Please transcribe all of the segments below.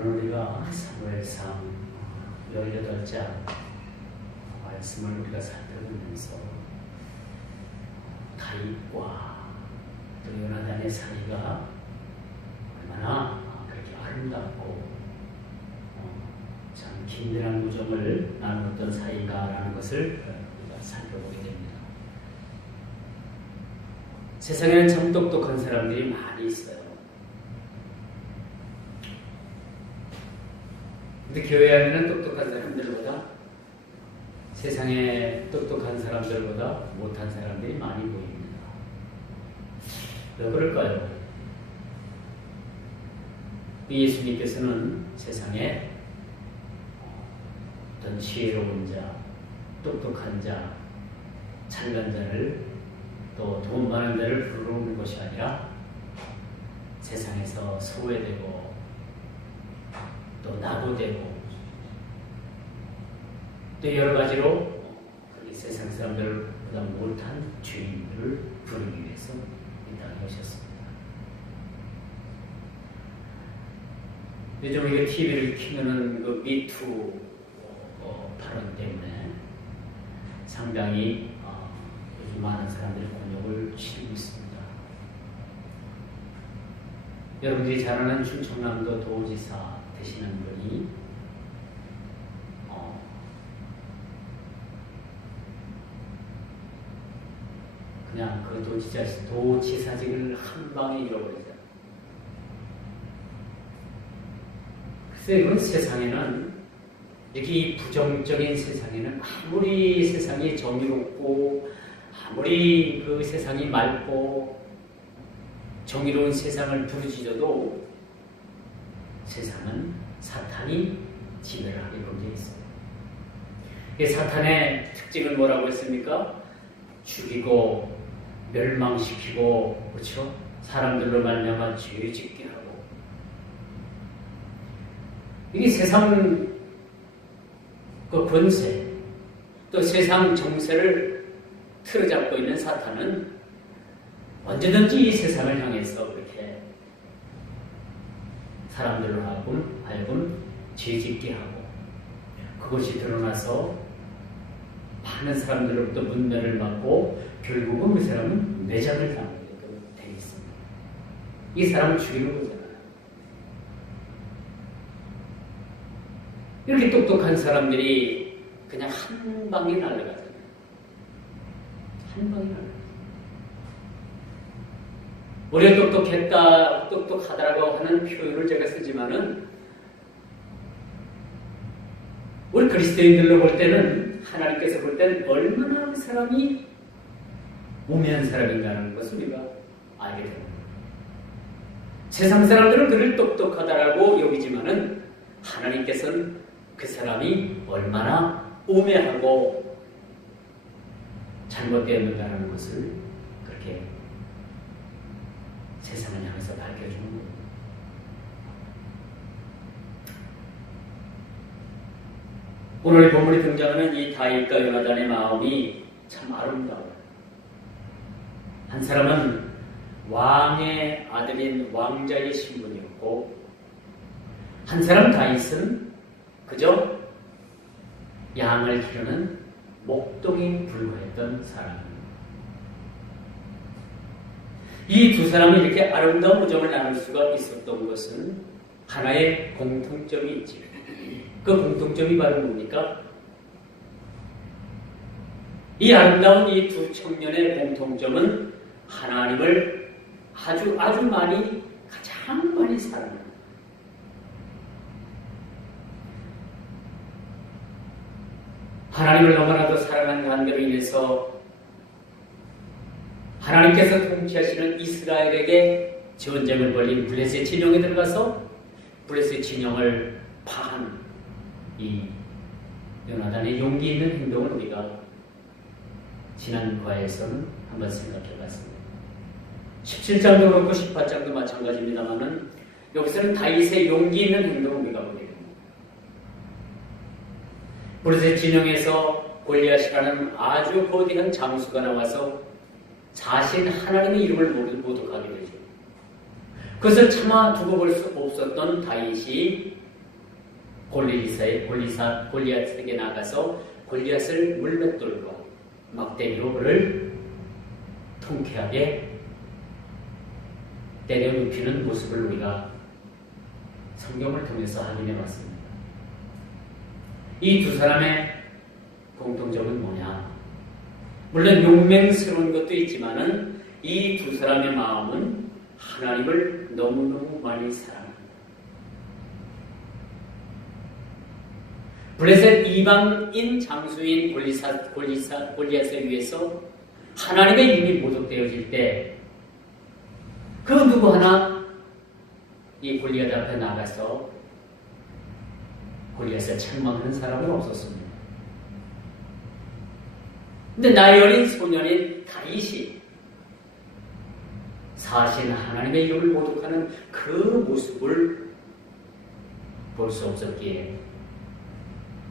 오늘 우리가 사무엘상 18장 말씀을 우리가 살펴보면서 다윗과 또 요나단의 사이가 얼마나 그렇게 아름답고 참 긴밀한 우정을 나누었던 사이가라는 것을 우리가 살펴보게 됩니다. 세상에는 참 똑똑한 사람들이 많이 있어요. 근데 교회 안에는 똑똑한 사람들보다 세상에 똑똑한 사람들보다 못한 사람들이 많이 보입니다. 왜 그럴까요? 예수님께서는 세상에 어떤 지혜로운 자, 똑똑한 자, 찬란 자를 또 돈 많은 자를 부르는 것이 아니라 세상에서 소외되고 또 나고되고 또 여러 가지로 세상 사람들보다 못한 죄인들을 부르기 위해서 이 땅에 오셨습니다. 요즘 우리가 TV를 키면은 그 미투 발언 때문에 상당히 요즘 많은 사람들이 곤욕을 치르고 있습니다. 여러분들이 잘 아는 충청남도 도지사 되시는 분이 그냥 그 도지사직을 한 방에 잃어버리죠. 글쎄 이건 세상에는 이렇게 이 부정적인 세상에는 아무리 세상이 정의롭고 아무리 그 세상이 맑고 정의로운 세상을 부르짖어도 세상은 사탄이 지배를 하게 되어 있어요. 사탄의 특징은 뭐라고 했습니까? 죽이고 멸망시키고 그렇죠? 사람들로 말미암아 죄짓게 하고 이게 세상 그 권세 또 세상 정세를 틀어잡고 있는 사탄은 언제든지 이 세상을 향해서 그렇게 사람들로 하여금 죄짓게 하고 그것이 드러나서 많은 사람들로부터 문매를 받고 결국은 그 사람은 매장을 당하게 되겠습니다. 이 사람을 죽이는 거잖아요. 이렇게 똑똑한 사람들이 그냥 한 방에 날아가잖아요. 한 방에 날아가요. 우리가 똑똑하다라고 하는 표현을 제가 쓰지만은 우리 그리스도인들로 볼 때는 하나님께서 볼 때는 얼마나 그 사람이 우매한 사람인가라는 것을 우리가 알게 됩니다. 세상 사람들은 그를 똑똑하다라고 여기지만은 하나님께서는 그 사람이 얼마나 우매하고 잘못되었는가라는 것을 그렇게 세상을 향해서 밝혀주는 거예요. 오늘 본문에 등장하는 이 다윗과 요나단의 마음이 참 아름다워요. 한 사람은 왕의 아들인 왕자의 신분이었고 한 사람 다윗은 그저 양을 기르는 목동에 불과했던 사람입니다. 이 두 사람이 이렇게 아름다운 우정을 나눌 수가 있었던 것은 하나의 공통점이 있지. 그 공통점이 바로 뭡니까? 이 아름다운 이 두 청년의 공통점은 하나님을 아주 많이, 가장 많이 사랑합니다. 하나님을 너무나도 사랑한 관계로 인해서 하나님께서 통치하시는 이스라엘에게 전쟁을 벌린 블레셋 진영에 들어가서 블레셋 진영을 파한 이 요나단의 용기 있는 행동을 우리가 지난 과에서는 한번 생각해 봤습니다. 17장도 그렇고 18장도 마찬가지입니다만은 여기서는 다윗의 용기 있는 행동을 우리가 보게 됩니다. 블레셋 진영에서 골리앗이라는 아주 거대한 장수가 나와서 자신 하나님의 이름을 모독하게 되죠. 그것을 차마 두고 볼 수 없었던 다윗이 골리앗에게 나가서 골리앗을 물맷돌과 막대기로 그를 통쾌하게 때려 눕히는 모습을 우리가 성경을 통해서 확인해 봤습니다. 이 두 사람의 공통점은 뭐냐? 물론 용맹스러운 것도 있지만은 이 두 사람의 마음은 하나님을 너무너무 많이 사랑합니다. 블레셋 이방인 장수인 골리앗에 의해서 하나님의 힘이 모독되어질 때 그 누구 하나 이 골리앗 앞에 나가서 골리앗을 책망하는 사람은 없었습니다. 근데 나이 어린 소년인 다윗이 사실 하나님의 이름을 모독하는 그 모습을 볼 수 없었기에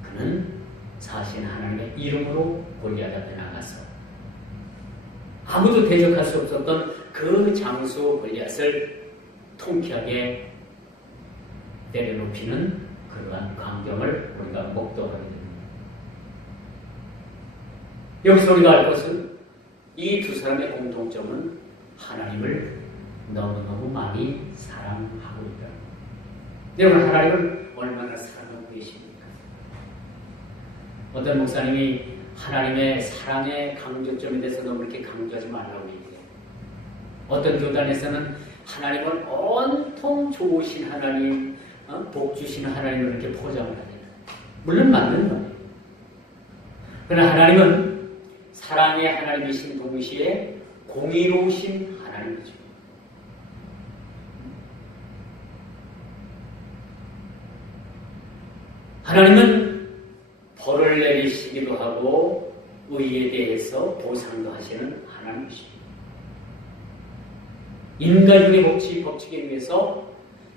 그는 사실 하나님의 이름으로 골리앗 앞에 나가서 아무도 대적할 수 없었던 그 장수 골리앗을 통쾌하게 내려놓히는 그러한 광경을 우리가 목도하게 됩니다. 여기서 우리가 알 것은 이 두 사람의 공통점은 하나님을 너무너무 많이 사랑하고 있다. 여러분, 하나님을 얼마나 사랑하고 계십니까? 어떤 목사님이 하나님의 사랑의 강조점에 대해서 너무 이렇게 강조하지 말라고 얘기해요. 어떤 교단에서는 하나님을 온통 좋으신 하나님, 복 주시는 하나님을 이렇게 포장을 하네요. 물론 맞는 말이에요. 그러나 하나님은 사랑의 하나님이신 동시에 공의로우신 하나님이죠. 하나님은 벌을 내리시기도 하고 의에 대해서 보상도 하시는 하나님이십니다. 인간의 법칙에 의해서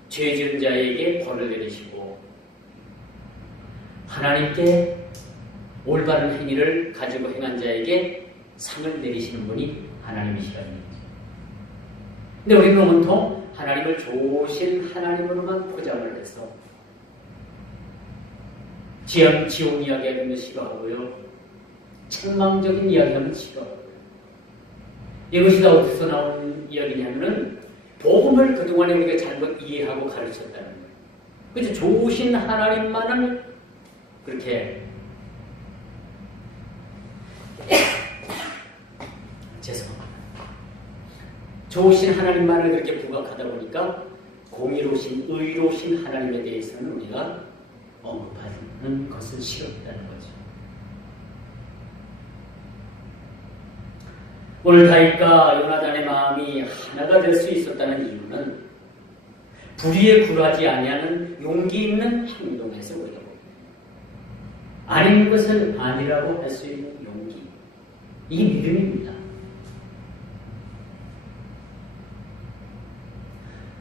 죄 지은 자에게 벌을 내리시고 하나님께 올바른 행위를 가지고 행한 자에게 상을 내리시는 분이 하나님이시라는 얘기죠. 근데 우리는 온통 하나님을 좋으신 하나님으로만 포장을 해서 지옥 이야기하면 싫어하고요, 책망적인 이야기하면 싫어하고요. 이것이 다 어디서 나온 이야기냐면은 복음을 그동안에 우리가 잘못 이해하고 가르쳤다는 거예요. 그래서 좋으신 하나님만을 그렇게 죄송합니다. 좋으신 하나님만을 그렇게 부각하다 보니까 공의로우신, 의로우신 하나님에 대해서는 우리가 언급하는 것은 싫었다는 거죠. 오늘 다윗과 요나단의 마음이 하나가 될 수 있었다는 이유는 불의에 굴하지 아니하는 용기 있는 행동에서 우리가 봅니다. 아닌 것을 아니라고 할 수 있는 용기, 이 믿음입니다.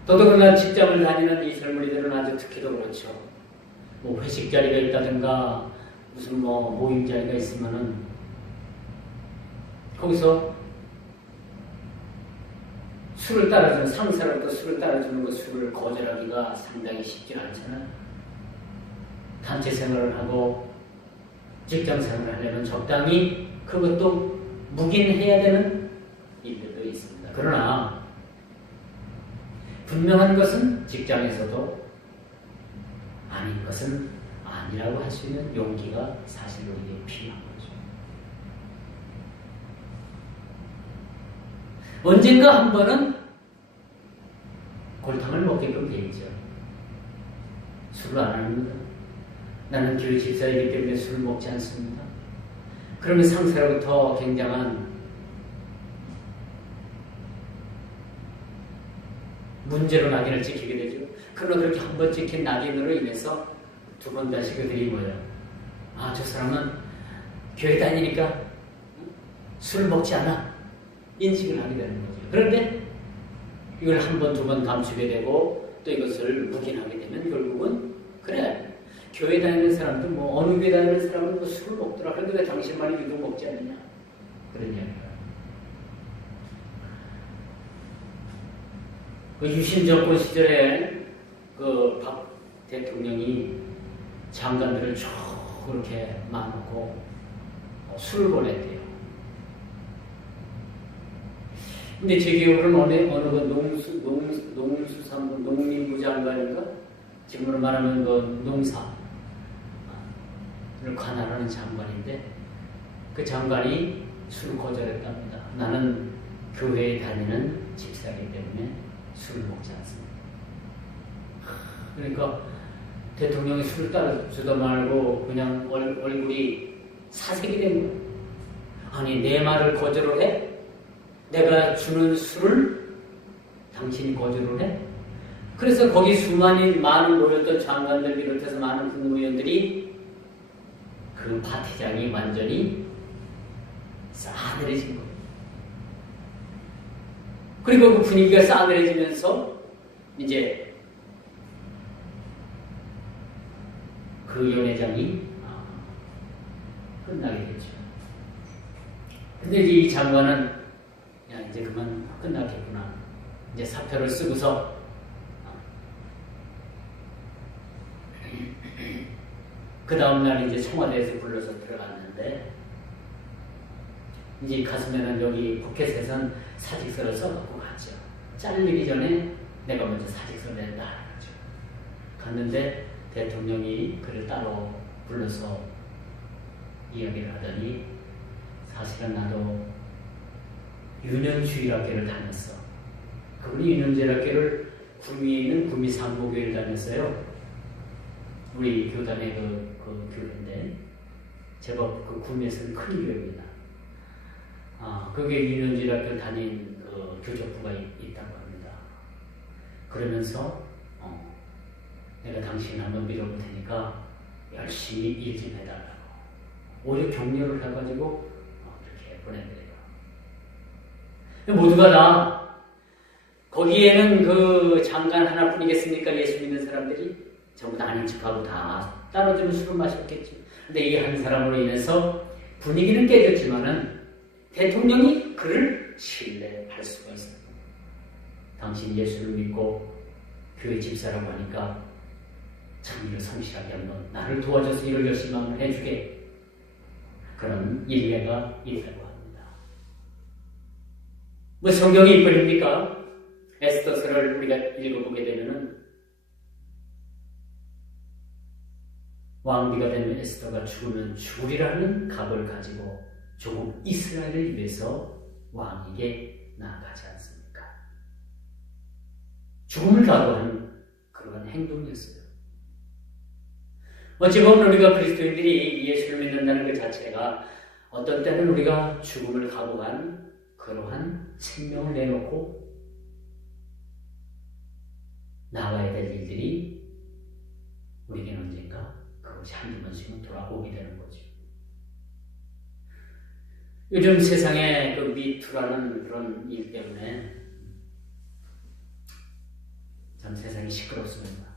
더더군다나 직장을 다니는 이 젊은이들은 아주 특히도 그렇죠. 뭐 회식 자리가 있다든가 무슨 뭐 모임 자리가 있으면은 거기서 술을 따라주는, 상사로부터 술을 따라주는 그 술을 거절하기가 상당히 쉽지 않잖아요. 단체 생활을 하고 직장 생활을 하려면 적당히 그것도 묵인해야 되는 일들도 있습니다. 그러나 분명한 것은 직장에서도 아닌 것은 아니라고 할 수 있는 용기가 사실 우리에게 필요한 거죠. 언젠가 한 번은 골탕을 먹게끔 돼 있죠. 술을 안 합니다. 나는 교회 집사이기 때문에 술을 먹지 않습니다. 그러면 상사로부터 굉장한 문제로 낙인을 찍히게 되죠. 그러나 그렇게 한 번 찍힌 낙인으로 인해서 두 번 다시 그들이 뭐예요? 아, 저 사람은 교회 다니니까 술 먹지 않아. 인식을 하게 되는 거죠. 그런데 이걸 한 번, 두 번 감추게 되고 또 이것을 묵인하게 되면 결국은 그래, 교회 다니는 사람도 뭐 어느 교회 다니는 사람은 뭐 술을 먹더라. 그런데 왜 당신만이 유독 먹지 않느냐? 그런 이야기가. 그 유신 정권 시절에 그 박 대통령이 장관들을 쭉 그렇게 막놓고 술을 보냈대요. 근데 제 기억으로는 어느 농수산부 농림부 장관인가? 지금으로 말하면 그 농사를 관할하는 장관인데 그 장관이 술을 거절했답니다. 나는 교회에 다니는 집사이기 때문에 술을 먹지 않습니다. 그러니까 대통령이 술을 따라주도 말고 그냥 얼굴이 사색이 된 거예요. 아니 내 말을 거절을 해? 내가 주는 술을 당신이 거절을 해? 그래서 거기 많은 모였던 장관들 비롯해서 많은 국무위원들이 그 파티장이 완전히 싸늘해진 거예요. 그리고 그 분위기가 싸늘해지면서 이제 그 연회장이 끝나게 됐죠. 근데 이 장관은 야 이제 그만 끝났겠구나. 이제 사표를 쓰고서 그 다음날 이제 청와대에서 불러서 들어갔는데 이제 갔으면은 여기 포켓에선 사직서를 써갖고 갔죠. 잘리기 전에 내가 먼저 사직서를 낸다. 그렇죠. 갔는데 대통령이 그를 따로 불러서 이야기를 하더니 사실은 나도 유년주일학교를 다녔어. 그분이 유년주일학교를 구미에 있는 구미상고교회를 다녔어요. 우리 교단의 그 교회인데 제법 그 구미에서는 큰 교회입니다. 거기에 유년주일학교를 다닌 그 교적부가 있다고 합니다. 그러면서 내가 당신 한번 밀어볼 테니까 열심히 일 좀 해달라고 오히려 격려를 해가지고 이렇게 보내드려요. 모두가 다 거기에는 그 장관 하나뿐이겠습니까? 예수 믿는 사람들이 전부 다 아닌 척하고 다 따로들은 술을 마셨겠지. 근데 이 한 사람으로 인해서 분위기는 깨졌지만은 대통령이 그를 신뢰할 수가 있어요. 당신 예수를 믿고 교회 집사라고 하니까 참 일을 성실하게 한번 나를 도와줘서 일을 열심히 한번 해주게. 그런 인례가 있다고 합니다. 뭐 성경이 이뿐입니까? 에스더서를 우리가 읽어보게 되면은 왕비가 되는 에스더가 죽으면 죽으리라는 각오를 가지고 조국 이스라엘을 위해서 왕에게 나아가지 않습니까? 죽음을 각오하는 그러한 행동이었어요. 어찌 보면 우리가 그리스도인들이 예수를 믿는다는 것 자체가 어떤 때는 우리가 죽음을 각오한 그러한 생명을 내놓고 나가야 될 일들이 우리에게는 언젠가 그것이 한두 번씩은 돌아오게 되는 거죠. 요즘 세상에 그 미투라는 그런 일 때문에 참 세상이 시끄럽습니다.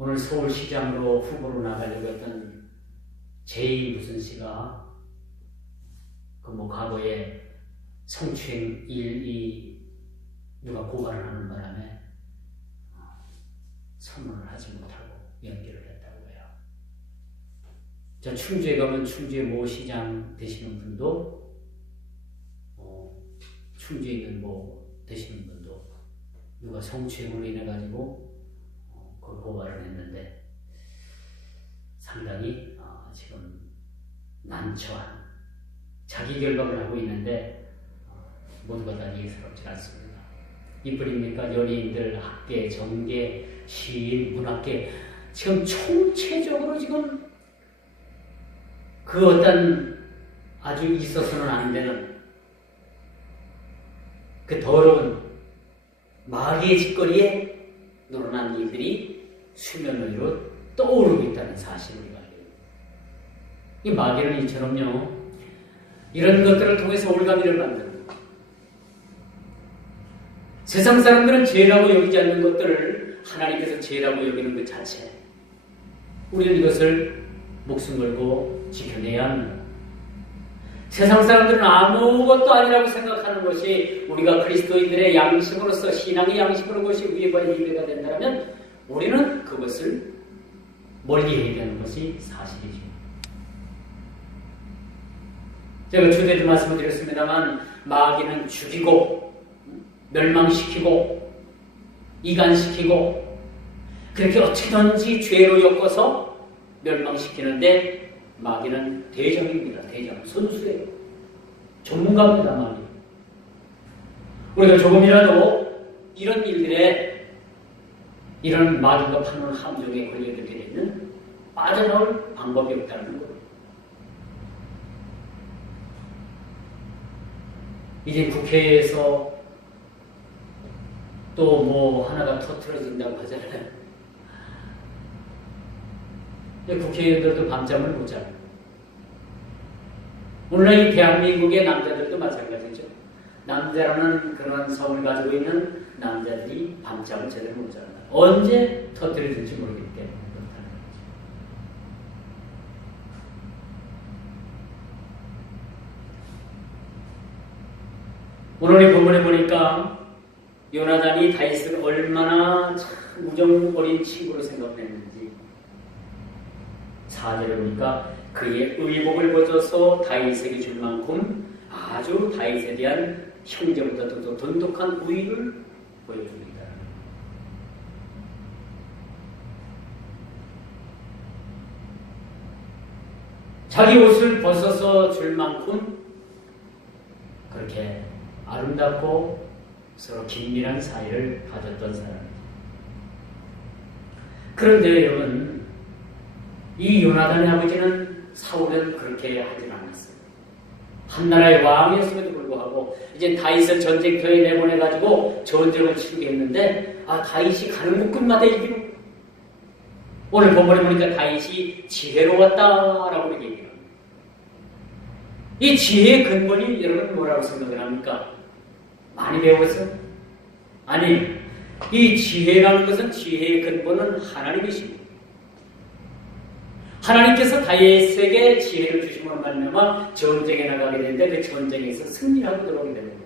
오늘 서울시장으로 후보로 나가려고 했던 제이 무슨 씨가 그 뭐 과거에 성추행 일이 누가 고발을 하는 바람에 선언을 하지 못하고 연기를 했다고 해요. 저 충주에 가면 충주의 모 시장 되시는 분도 충주에 있는 뭐 되시는 분도 누가 성추행으로 인해 가지고 그걸 고발을 했는데 상당히 지금 난처한 자기 결박을 하고 있는데 모두가 다 예사롭지 않습니다. 이뿐입니까? 연예인들, 학계, 정계, 시인, 문학계 지금 총체적으로 지금 그 어떤 아주 있어서는 안 되는 그 더러운 마귀의 짓거리에 놀아난 일들이 수면 위로 떠오르고 있다는 사실을 우리가 알고 있습니다. 이 마귀는 이처럼요, 이런 것들을 통해서 올가미를 만드는 거예요. 세상 사람들은 죄라고 여기지 않는 것들을 하나님께서 죄라고 여기는 것 자체, 우리는 이것을 목숨 걸고 지켜내야 합니다. 세상 사람들은 아무것도 아니라고 생각하는 것이 우리가 그리스도인들의 양심으로서 신앙의 양심으로 것이 위배가 된다면 우리는 그것을 멀리해야 되는 것이 사실이죠. 제가 주제도 말씀을 드렸습니다만 마귀는 죽이고 멸망시키고 이간시키고 그렇게 어떻게든지 죄로 엮어서 멸망시키는데 마귀는 대장입니다. 대장, 선수예요. 전문가입니다. 마귀. 우리가 조금이라도 이런 일들에 이런 마귀가 파는 함정에 걸려들게 되면 빠져나올 방법이 없다는 거예요. 이제 국회에서 또 뭐 하나가 터트려진다고 하잖아요. 근데 국회의원들도 밤잠을 못 자요. 오늘날 이 대한민국의 남자들도 마찬가지죠. 남자라는 그런 성을 가지고 있는 남자들이 밤잠을 제대로 못 자요. 언제 터뜨려질지 모르기 때문에 그렇다는 거죠. 오늘 이 본문에 보니까 요나단이 다윗을 얼마나 참 우정 어린 친구로 생각했는지 4절에 보니까 그의 의복을 벗어서 다윗에게 줄 만큼 아주 다윗에 대한 형제보다도 돈독한 우위를 보여줍니다. 자기 옷을 벗어서 줄 만큼 그렇게 아름답고 서로 긴밀한 사이를 가졌던 사람입니다. 그런데 여러분, 이 요나단의 아버지는 사울은 그렇게 하진 않았어요. 한나라의 왕이었음에도 불구하고 이제 다윗을 전쟁터에 내보내가지고 전쟁을 치르겠는데 다윗이 가는 곳마다 이기고 오늘 본문에 보니까 다윗이 지혜로웠다라고 얘기해요. 이 지혜의 근본이 여러분 뭐라고 생각을 합니까? 많이 배웠어요? 아니, 이 지혜라는 것은 지혜의 근본은 하나님이십니다. 하나님께서 다윗에게 지혜를 주심으로 말미암아 전쟁에 나가게 되는데 그 전쟁에서 승리하고 들어오게 됩니다.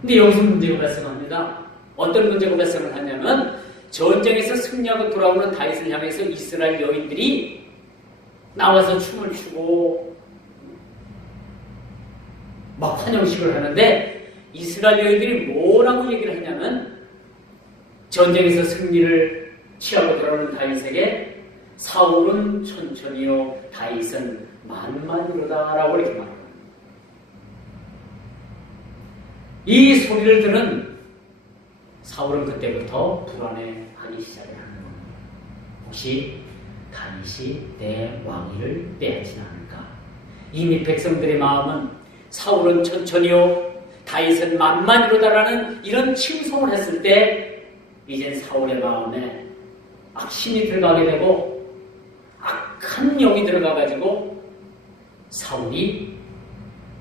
근데 여기서 문제가 발생합니다. 어떤 문제가 발생을 하냐면 전쟁에서 승리하고 돌아오는 다윗을 향해서 이스라엘 여인들이 나와서 춤을 추고 막 환영식을 하는데 이스라엘 여인들이 뭐라고 얘기를 하냐면 전쟁에서 승리를 취하고 돌아오는 다윗에게 사울은 천천히요 다윗은 만만이로다라고 이렇게 말합니다. 이 소리를 들은 사울은 그때부터 불안해하기 시작을 하는 겁니다. 혹시 다윗이 내 왕위를 빼앗지 않을까? 이미 백성들의 마음은 사울은 천천히요 다윗은 만만이로다라는 이런 칭송을 했을 때 이젠 사울의 마음에 악심이 들어가게 되고 악한 영이 들어가가지고 사울이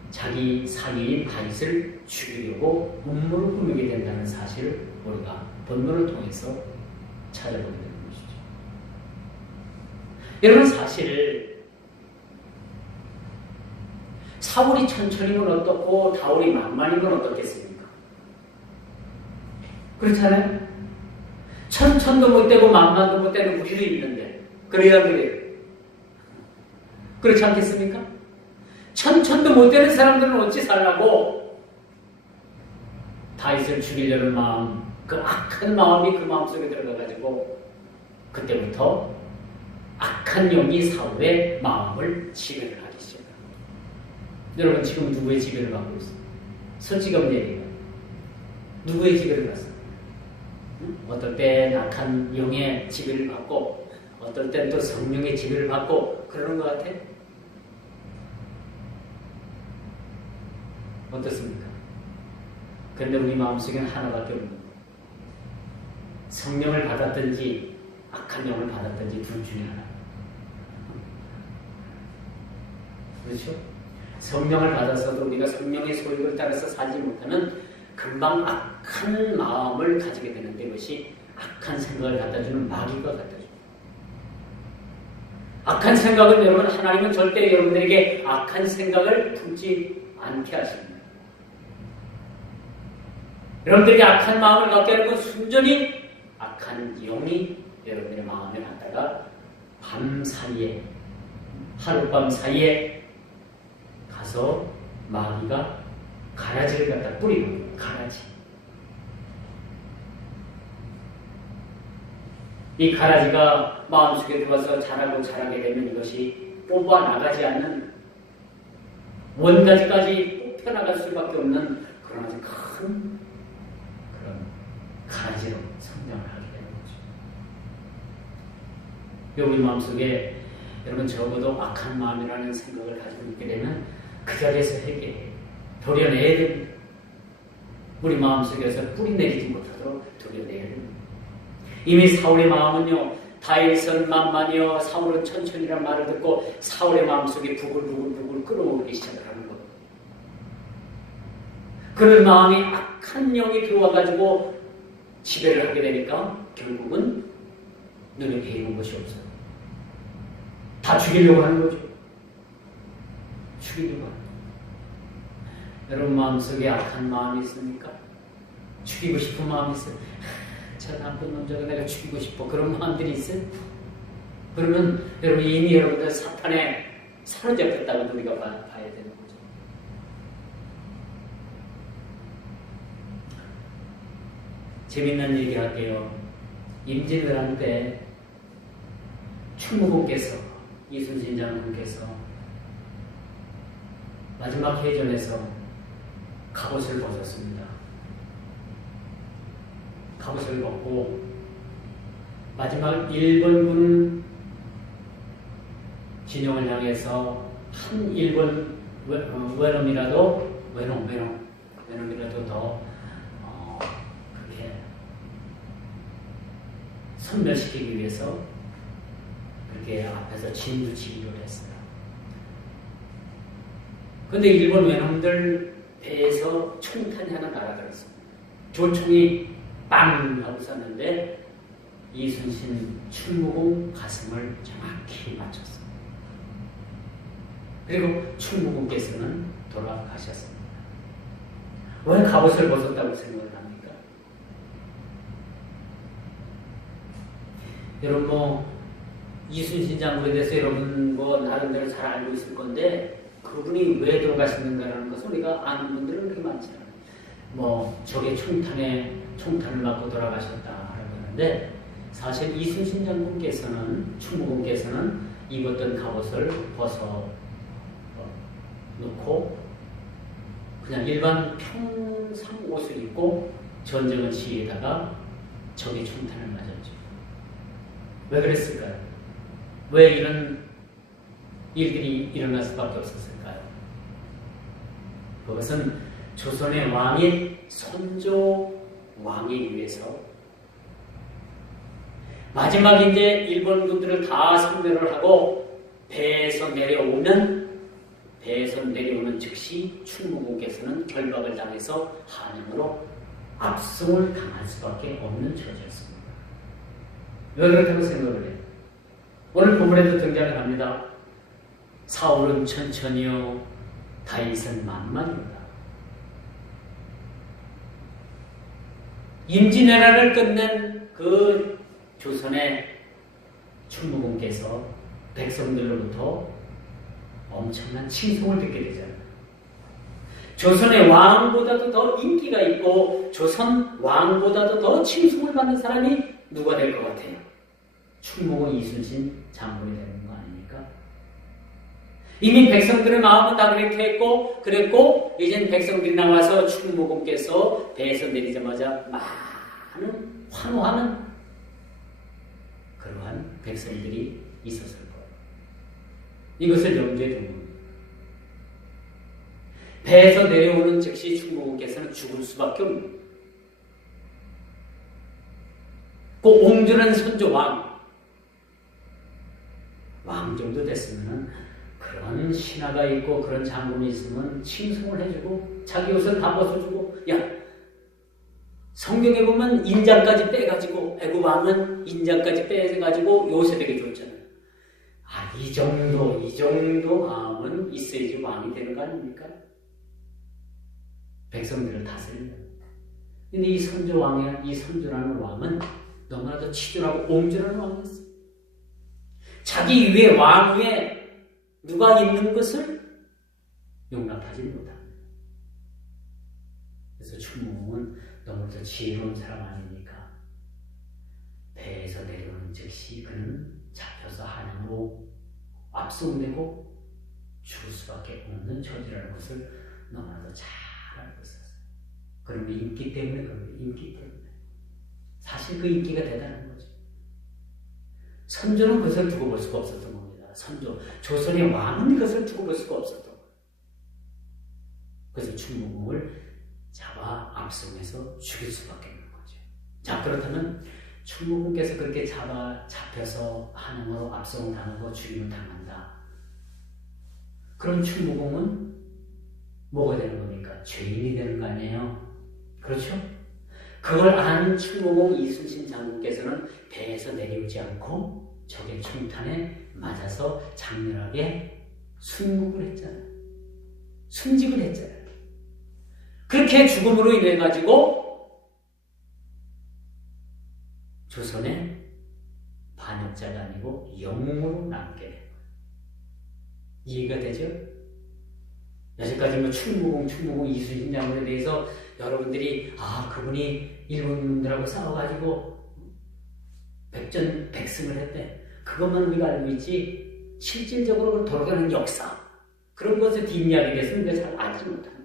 자기 사위인 다윗을 죽이려고 음모를 꾸미게 된다는 사실을 우리가 본문을 통해서 찾아보게 되는 것이죠. 여러분 사실 사울이 천천히면 어떻고 다윗이 만만이면 어떻겠습니까? 그렇잖아요? 천천도 못 되고 만만도 못 되는 우리도 있는데 그래야 그래요. 그렇지 않겠습니까? 천천도 못 되는 사람들은 어찌 살라고 다윗을 죽이려는 마음, 그 악한 마음이 그 마음속에 들어가가지고 그때부터 악한 영이 사울의 마음을 지배를 하기 시작합니다. 여러분 지금 누구의 지배를 받고 있어요? 솔직히 한번 얘기해요. 누구의 지배를 받습니까? 어떨 땐 악한 영의 지배를 받고 어떨 땐 또 성령의 지배를 받고 그러는 것 같아요. 어떻습니까? 그런데 우리 마음속에는 하나밖에 없는 거예요. 성령을 받았든지 악한 영을 받았든지 둘 중에 하나. 그렇죠? 성령을 받아서도 우리가 성령의 소욕을 따라서 살지 못하면 금방 악한 마음을 가지게 되는데 그것이 악한 생각을 갖다주는 마귀가 갖다줍니다. 악한 생각은 여러분 하나님은 절대 여러분들에게 악한 생각을 품지 않게 하십니다. 여러분들에게 악한 마음을 갖게 하는 건 순전히 악한 영이 여러분의 마음에 갖다가 밤 사이에, 하룻밤 사이에 가서 마귀가 가라지를 갖다 뿌리는 거예요. 가라지. 이 가라지가 마음속에 들어와서 자라게 되면 이것이 뽑아나가지 않는, 원가지까지 뽑혀나갈 수밖에 없는 그런 아주 큰 그런 가라지로 성장을 하게 되는 거죠. 우리 마음속에 여러분 적어도 악한 마음이라는 생각을 가지고 있게 되면 그 자리에서 해결해요. 도려내야 됩니다. 우리 마음속에서 뿌리내리지 못하도록 도려내야 됩니다. 이미 사울의 마음은요, 다윗은 만만이요, 사울은 천천히란 말을 듣고 사울의 마음속에 부글부글 끓어오르기 시작하는 것. 그런 마음이 악한 영이 들어와가지고 지배를 하게 되니까 결국은 눈에 보이는 것이 없어요. 다 죽이려고 하는 거죠. 죽이려고 하는 거죠. 여러분 마음속에 악한 마음이 있습니까? 죽이고 싶은 마음이 있어요. 저 나쁜 놈저거 내가 죽이고 싶어. 그런 마음들이 있어요. 그러면 여러분 이미 여러분들 사탄에 사로잡혔다고 우리가 봐야 되는 거죠. 재밌는 얘기 할게요. 임진왜란 때 충무공께서, 이순신 장군께서 마지막 해전에서 갑옷을 벗었습니다. 갑옷을 벗고 마지막 일본군 진영을 향해서 한 일본 외놈이라도 더 그렇게 섬멸시키기 위해서 그렇게 앞에서 진두지휘를 했어요. 그런데 일본 외놈들 배에서 총탄이 하나 날아들었습니다. 조총이 빵 하고 쐈는데 이순신 충무공 가슴을 정확히 맞췄습니다. 그리고 충무공께서는 돌아가셨습니다. 왜 갑옷을 벗었다고 생각을 합니까? 여러분 이순신 장군에 대해서 여러분 나름대로 잘 알고 있을 건데 그분이 왜 돌아가셨는가라는 것을 우리가 아는 분들은 그렇게 많지 않아요. 적의 총탄을 맞고 돌아가셨다라고 하는데 사실 이순신 장군께서는, 충무공께서는 입었던 갑옷을 벗어 놓고 그냥 일반 평상 옷을 입고 전쟁을 시위에다가 적의 총탄을 맞았죠. 왜 그랬을까요? 왜 이런 일들이 일어날 수밖에 없었을까요? 그것은 조선의 왕인 선조 왕에 의해서 마지막 이제 일본군들을 다 섬멸을 하고 배에서 내려오는 즉시 충무공께서는 결박을 당해서 한양으로 압송을 당할 수밖에 없는 처지였습니다. 왜 그렇다고 생각을 해요? 오늘 본문에도 등장을 합니다. 사울은 천천히요, 다윗은 만만이다. 임진왜란을 끝낸 그 조선의 충무공께서 백성들로부터 엄청난 칭송을 듣게 되잖아요. 조선의 왕보다도 더 인기가 있고 조선 왕보다도 더 칭송을 받는 사람이 누가 될 것 같아요? 충무공 이순신 장군이 되는 거 아닙니까? 이미 백성들의 마음은 다 그렇게 그랬고 이젠 백성들이 나와서 충무공께서 배에서 내리자마자 많은 환호하는 그러한 백성들이 있었을 거예요. 이것을 염두에 둔 겁니다. 배에서 내려오는 즉시 충무공께서는 죽을 수밖에 없는 그 옹졸한 선조 왕 정도 됐으면 그런 신하가 있고 그런 장군이 있으면 칭송을 해주고 자기 옷을 다 벗어주고, 야, 성경에 보면 인장까지 빼가지고, 애국 왕은 인장까지 빼가지고 요셉에게 줬잖아요. 이 정도 마음은 있어야지 왕이 되는 거 아닙니까? 백성들을 다스린다. 근데 이 선조라는 왕은 너무나도 치졸하고 옹졸한 왕이었어요. 자기 위에 왕 위에 누가 있는 것을 용납하지 못합니다. 그래서 충무공은 너무도 지혜로운 사람 아닙니까? 배에서 내려오는 즉시 그는 잡혀서 한양으로 압송되고 죽을 수밖에 없는 처지라는 것을 너무나도 잘 알고 있었어요. 그러면 인기 때문에 그런 거예요. 인기 때문에. 사실 그 인기가 대단한 거죠. 선조는 그것을 두고 볼 수가 없었던 겁니다. 선조, 조선의 왕은 그것을 두고 볼 수가 없었던 거예요. 그래서 충무공을 잡아 압송해서 죽일 수밖에 없는 거죠. 자, 그렇다면 충무공께서 그렇게 잡혀서 한양으로 압송당하고 죽임을 당한다. 그럼 충무공은 뭐가 되는 겁니까? 죄인이 되는 거 아니에요? 그렇죠? 그걸 아는 충무공 이순신 장군께서는 배에서 내려오지 않고 적의 총탄에 맞아서 장렬하게 순국을 했잖아요. 순직을 했잖아요. 그렇게 죽음으로 인해 가지고 조선의 반역자가 아니고 영웅으로 남게 된 거예요. 이해가 되죠? 여기까지 뭐 충무공 이순신 장군에 대해서 여러분들이 그분이 일본인들하고 싸워가지고 백전백승을 했대. 그것만 우리가 알고 있지 실질적으로 돌아가는 역사 그런 것에 뒷이야기에 대해서 우리가 잘 알지 못합니다.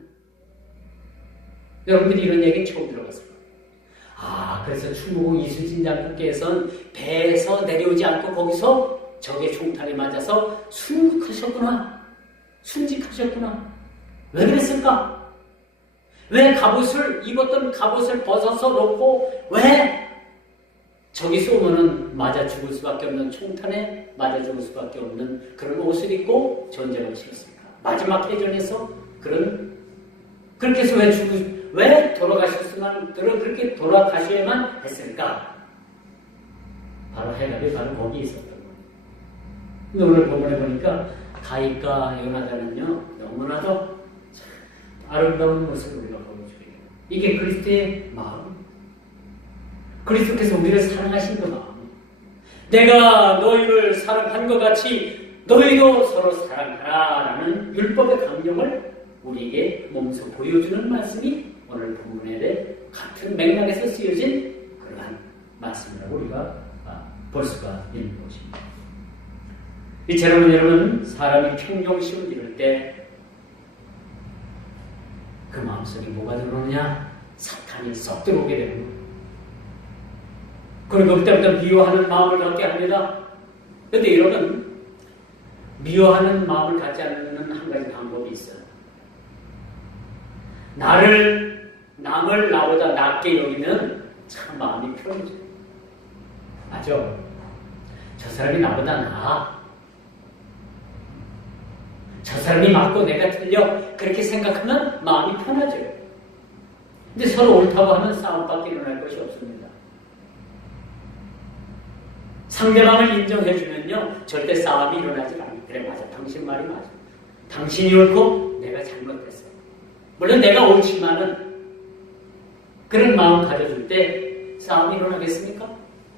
여러분들이 이런 얘기 처음 들어봤을 거예요. 그래서 충무공 이순신 장군께서는 배에서 내려오지 않고 거기서 적의 총탄에 맞아서 순직하셨구나. 왜 그랬을까? 왜 입었던 갑옷을 벗어서 놓고 왜 적이 쏘면은 맞아 죽을 수밖에 없는 총탄에 맞아 죽을 수밖에 없는 그런 옷을 입고 전쟁을 치렀습니까? 마지막 해전에서 그렇게 해서 왜 그렇게 돌아가셔야만 했을까? 바로 해답이 바로 거기에 있었던 거예요. 근데 오늘 본문에 보니까 다윗과 요나단은요 너무나도 아름다운 모습을 우리가 보여주게 돼요. 이게 그리스도의 마음, 그리스도께서 우리를 사랑하신 그 마음, 내가 너희를 사랑한 것 같이 너희도 서로 사랑하라 라는 율법의 강령을 우리에게 몸소 보여주는 말씀이 오늘 본문에 같은 맥락에서 쓰여진 그러한 말씀이라고 우리가 볼 수가 있는 것입니다. 이처럼 여러분 사람이 평정심을 이룰 때 그 마음속에 뭐가 들어오느냐? 사탄이 썩 들어오게 되는 거예요. 그리고 그때부터 미워하는 마음을 갖게 합니다. 그런데 여러분 미워하는 마음을 갖지 않는 한 가지 방법이 있어요. 남을 나보다 낮게 여기면 참 마음이 편해져요. 맞아. 저 사람이 나보다 나아. 저 사람이 맞고 내가 틀려. 그렇게 생각하면 마음이 편해져요. 근데 서로 옳다고 하면 싸움밖에 일어날 것이 없습니다. 상대방을 인정해주면요 절대 싸움이 일어나지 않아요. 그래 맞아. 당신 말이 맞아. 당신이 옳고 내가 잘못했어. 물론 내가 옳지만은 그런 마음 가져줄 때 싸움이 일어나겠습니까?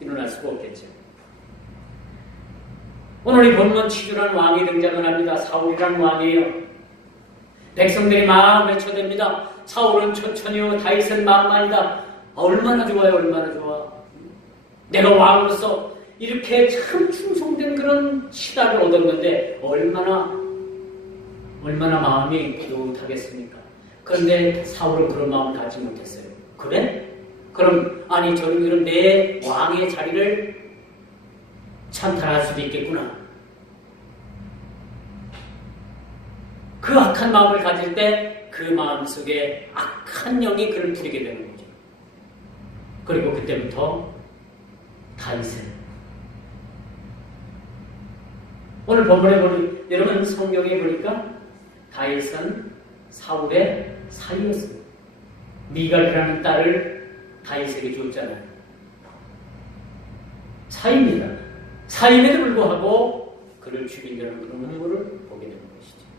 일어날 수가 없겠죠. 오늘 이 본문 치졸한 왕이 등장을 합니다. 사울이라는 왕이에요. 백성들이 막 외쳐댑니다. 사울은 천천히요 다윗은 만만이다. 얼마나 좋아요. 얼마나 좋아. 내가 왕으로서 이렇게 참 충성된 그런 시달을 얻었는데 얼마나 마음이 뿌듯하겠습니까? 그런데 사울은 그런 마음을 갖지 못했어요. 그래? 그럼 저는 내 왕의 자리를 찬탈할 수도 있겠구나. 그 악한 마음을 가질 때 그 마음속에 악한 영이 그를 부리게 되는 거죠. 그리고 그때부터 다윗은 오늘 본문에 보니 여러분 성경에 보니까 다윗은 사울의 사위였습니다. 미갈이라는 딸을 다윗에게 줬잖아요. 사위입니다. 사임에도 불구하고 그를 죽이려는 그런 음모를 보게 되는 것이죠.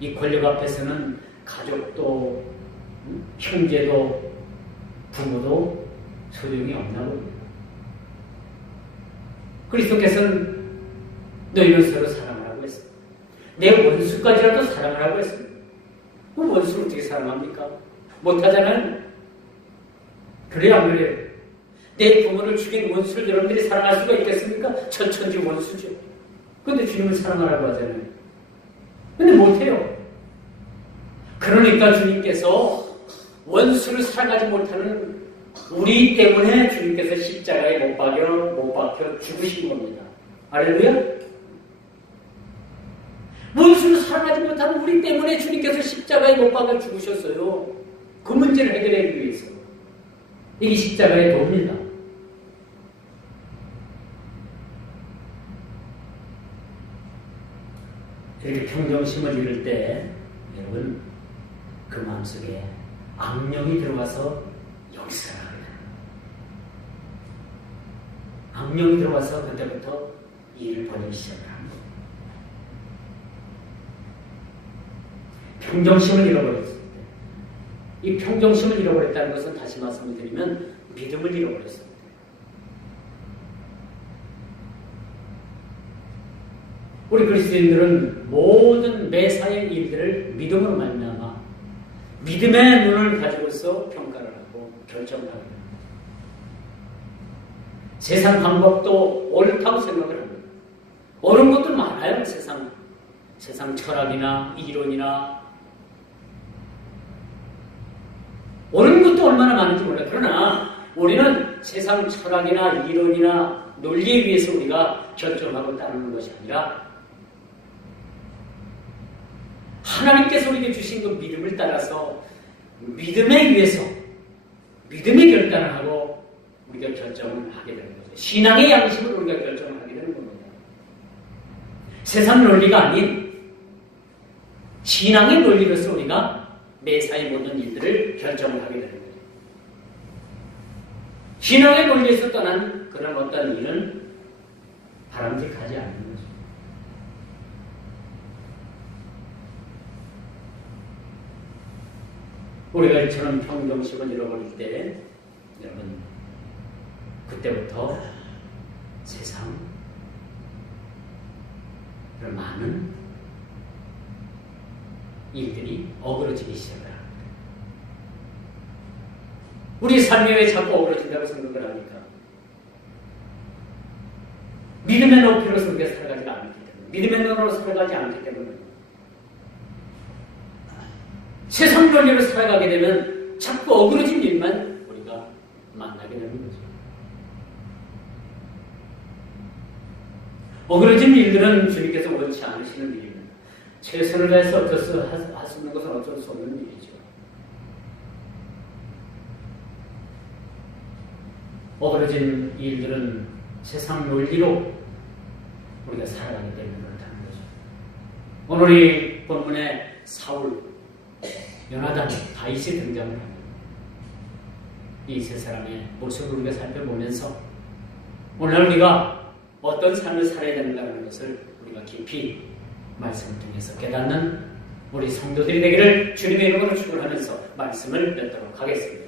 이 권력 앞에서는 가족도 형제도 부모도 소용이 없나 봅니다. 그리스도께서는 너희는 서로 사랑하라고 했습니다. 내 원수까지라도 사랑하라고 했습니다. 그럼 원수를 어떻게 사랑합니까? 못하잖아요. 그래요, 안 그래요? 내 부모를 죽인 원수를 여러분들이 사랑할 수가 있겠습니까? 천천지 원수죠. 그런데 주님을 사랑하라고 하잖아요. 근데 못해요. 그러니까 주님께서 원수를 사랑하지 못하는 우리 때문에 주님께서 십자가에 못 박혀 죽으신 겁니다. 할렐루야? 원수를 사랑하지 못하는 우리 때문에 주님께서 십자가에 못 박혀 죽으셨어요. 그 문제를 해결하기 위해서. 이게 십자가의 도입니다. 이렇게 평정심을 이룰 때 여러분 그 마음속에 악령이 들어와서 역사를 하게 됩니다. 악령이 들어와서 그때부터 일을 벌이기 시작을 합니다. 평정심을 잃어버렸을 때, 이 평정심을 잃어버렸다는 것은 다시 말씀을 드리면 믿음을 잃어버렸을 때, 우리 그리스도인들은 모든 매사의 일들을 믿음으로 말미암아 믿음의 눈을 가지고서 평가를 하고 결정을 하게 됩니다. 세상 방법도 옳다고 생각을 합니다. 옳은 것도 많아요. 세상 철학이나 이론이나 옳은 것도 얼마나 많은지 몰라요. 그러나 우리는 세상 철학이나 이론이나 논리에 의해서 우리가 결정하고 따르는 것이 아니라 하나님께서 우리에게 주신 그 믿음을 따라서 믿음에 의해서 믿음의 결단을 하고 우리가 결정을 하게 되는 거죠. 신앙의 양심을 우리가 결정을 하게 되는 겁니다. 세상 논리가 아닌 신앙의 논리로서 우리가 매사의 모든 일들을 결정을 하게 되는 거죠. 신앙의 논리에서 떠난 그런 어떤 일은 바람직하지 않는 거죠. 우리가 이처럼 평정심을 잃어버릴 때 여러분 그때부터 세상 그런 많은 일들이 어그러지기 시작합니다. 우리 삶이 왜 자꾸 어그러진다고 생각을 합니까? 믿음의 높이로서 우리가 살아가지 않기 때문에, 믿음의 눈으로 살아가지 않기 때문에 세상 논리로 살아가게 되면 자꾸 어그러진 일만 우리가 만나게 되는 거죠. 어그러진 일들은 주님께서 원치 않으시는 일입니다. 최선을 다해서 할 수 있는 것은 어쩔 수 없는 일이죠. 어그러진 일들은 세상 논리로 우리가 살아가기 때문에 그렇다는 거죠. 오늘 이 본문에 사울, 요나단, 다윗이 등장을 합니다. 이 세 사람의 모습을 우리가 살펴보면서 오늘 우리가 어떤 삶을 살아야 되는가라는 것을 우리가 깊이 말씀을 통해서 깨닫는 우리 성도들이 되기를 주님의 이름으로 축원하면서 말씀을 맺도록 하겠습니다.